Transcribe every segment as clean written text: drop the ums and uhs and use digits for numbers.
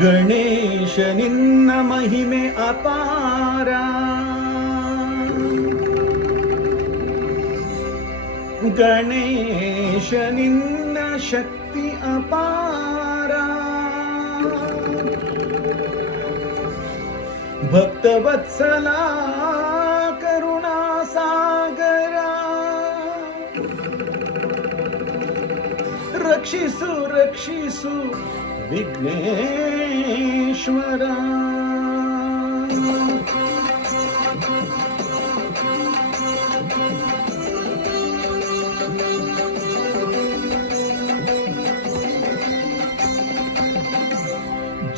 ಗಣೇಶ ನಿನ್ನ ಮಹಿಮೆ ಅಪಾರ, ಗಣೇಶ ನಿನ್ನ ಶಕ್ತಿ ಅಪಾರ, ಭಕ್ತವತ್ಸಲ ಕರುಣಾಸಾಗರ, ರಕ್ಷಿಸು ರಕ್ಷಿಸು ವಿಘ್ನೇಶ್ವರ.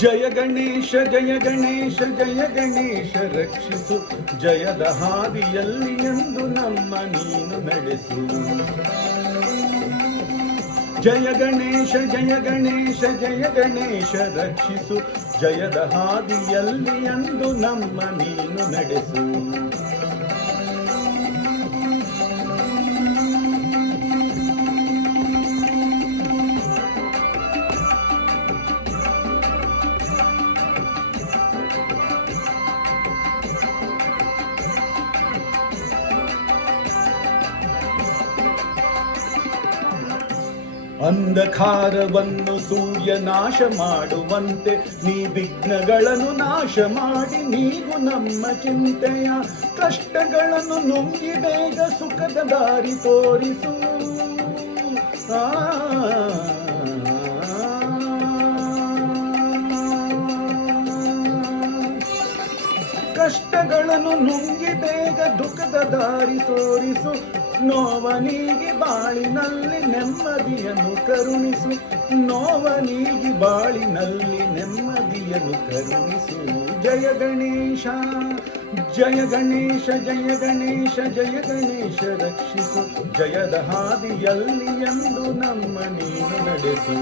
ಜಯ ಗಣೇಶ ಜಯ ಗಣೇಶ ಜಯ ಗಣೇಶ ರಕ್ಷಿಸು, ಜಯದ ಹಾದಿಯಲ್ಲಿ ಎಂದು ನಮ್ಮ ನೀನು ನಡೆಸು. ಜಯ ಗಣೇಶ ಜಯ ಗಣೇಶ ಜಯ ಗಣೇಶ ರಕ್ಷಿಸು, ಜಯದ ಹಾದಿಯಲ್ಲಿ ಎಂದು ನಮ್ಮ ನೀನು ನಡೆಸು. ಅಂಧಕಾರವನ್ನು ಸೂರ್ಯ ನಾಶ ಮಾಡುವಂತೆ ನೀ ವಿಘ್ನಗಳನ್ನು ನಾಶ ಮಾಡಿ, ನೀವು ನಮ್ಮ ಚಿಂತೆಯ ಕಷ್ಟಗಳನ್ನು ನುಂಗಿ ಬೇಗ ಸುಖದ ದಾರಿ ತೋರಿಸು. ಕಷ್ಟಗಳನ್ನು ನುಂಗಿ ಬೇಗ ದುಃಖದ ದಾರಿ ತೋರಿಸು. ನೋವನೀಗಿ ಬಾಳಿನಲ್ಲಿ ನೆಮ್ಮದಿಯನ್ನು ಕರುಣಿಸು, ನೋವನೀಗಿ ಬಾಳಿನಲ್ಲಿ ನೆಮ್ಮದಿಯನ್ನು ಕರುಣಿಸು. ಜಯ ಗಣೇಶ ಜಯ ಗಣೇಶ ಜಯ ಗಣೇಶ ಜಯ ಗಣೇಶ ರಕ್ಷಿಸು, ಜಯದ ಹಾದಿಯಲ್ಲಿ ಎಂದು ನಮ್ಮ ನೀನು ನಡೆಸು.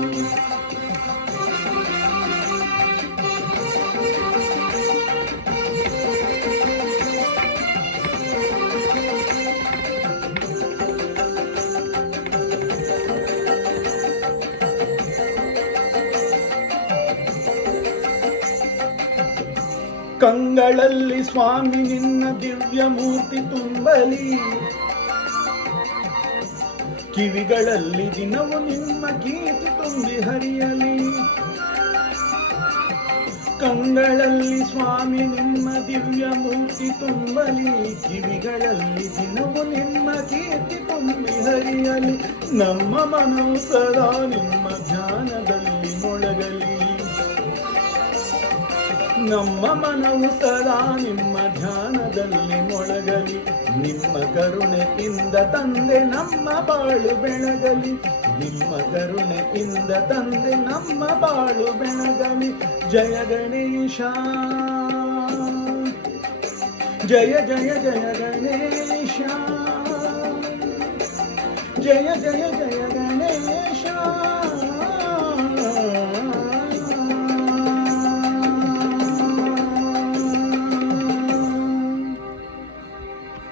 ಕಂಗಳಲ್ಲಿ ಸ್ವಾಮಿ ನಿನ್ನ ದಿವ್ಯ ಮೂರ್ತಿ ತುಂಬಲಿ, ಕಿವಿಗಳಲ್ಲಿ ದಿನವೂ ನಿಮ್ಮ ಕೀರ್ತಿ ತುಂಬಿ ಹರಿಯಲಿ. ಕಂಗಳಲ್ಲಿ ಸ್ವಾಮಿ ನಿಮ್ಮ ದಿವ್ಯ ಮೂರ್ತಿ ತುಂಬಲಿ, ಕಿವಿಗಳಲ್ಲಿ ದಿನವೂ ನಿಮ್ಮ ಕೀರ್ತಿ ತುಂಬಿ ಹರಿಯಲಿ. ನಮ್ಮ ಮನವು ಸದಾ ನಿಮ್ಮ ಧ್ಯಾನದಲ್ಲಿ ಮೊಳಗಲಿ, ನಮ್ಮ ಮನವು ಸದಾ ನಿಮ್ಮ ಧ್ಯಾನದಲ್ಲಿ ಮೊಳಗಲಿ. ನಿಮ್ಮ ಕರುಣೆಯಿಂದ ತಂದೆ ನಮ್ಮ ಬಾಳು ಬೆಳಗಲಿ, ನಿಮ್ಮ ಕರುಣೆಯಿಂದ ತಂದೆ ನಮ್ಮ ಬಾಳು ಬೆಳಗಲಿ. ಜಯ ಗಣೇಶ ಜಯ ಜಯ ಜಯ ಗಣೇಶ, ಜಯ ಜಯ ಜಯ ಗಣೇಶ.